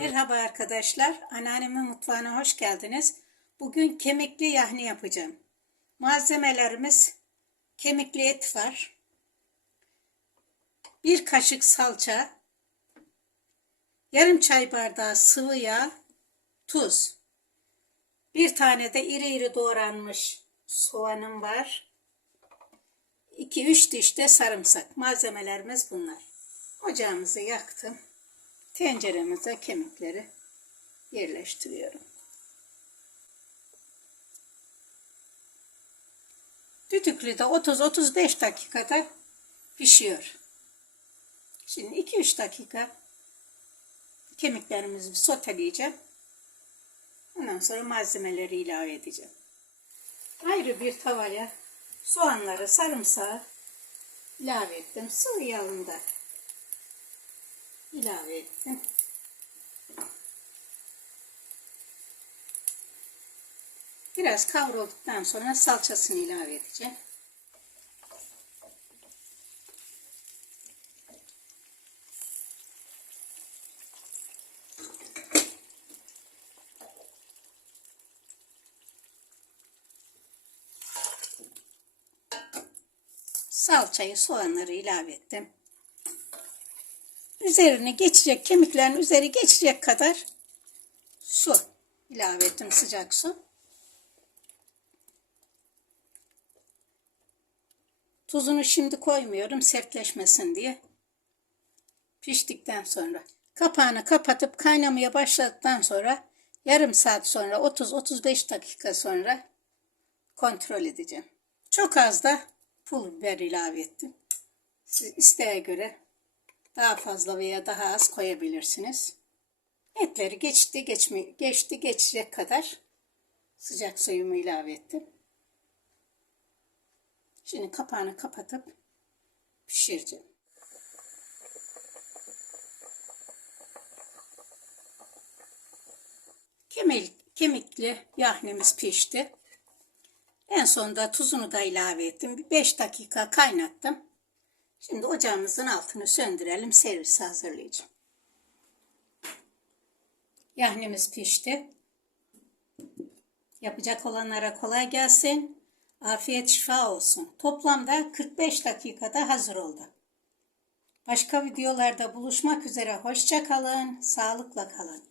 Merhaba arkadaşlar. Anneannemin mutfağına hoş geldiniz. Bugün kemikli yahni yapacağım. Malzemelerimiz kemikli et var. Bir kaşık salça, yarım çay bardağı sıvı yağ, tuz. Bir tane de iri iri doğranmış soğanım var. 2-3 diş de sarımsak. Malzemelerimiz bunlar. Ocağımızı yaktım. Tenceremize kemikleri yerleştiriyorum. Düdüklüde 30-35 dakikada pişiyor. Şimdi 2-3 dakika kemiklerimizi soteleyeceğim. Ondan sonra malzemeleri ilave edeceğim. Ayrı bir tavaya soğanları, sarımsağı ilave ettim. Sıvı yağını da ilave ettim. Biraz kavrulduktan sonra salçasını ilave edeceğim. Salçayı, soğanları ilave ettim. Üzerine geçecek, kemiklerin üzeri geçecek kadar su ilave ettim, sıcak su. Tuzunu şimdi koymuyorum sertleşmesin diye. Piştikten sonra kapağını kapatıp kaynamaya başladıktan sonra yarım saat sonra 30-35 dakika sonra kontrol edeceğim. Çok az da pul biber ilave ettim. Siz isteğe göre daha fazla veya daha az koyabilirsiniz. Etleri geçti geçme, geçti geçecek kadar sıcak suyumu ilave ettim. Şimdi kapağını kapatıp pişireceğim. Kemik, kemikli yahnimiz pişti. En sonunda tuzunu da ilave ettim. 5 dakika kaynattım. Şimdi ocağımızın altını söndürelim. Servis hazırlayacağım. Yahnimiz pişti. Yapacak olanlara kolay gelsin. Afiyet şifa olsun. Toplamda 45 dakikada hazır oldu. Başka videolarda buluşmak üzere. Hoşça kalın. Sağlıkla kalın.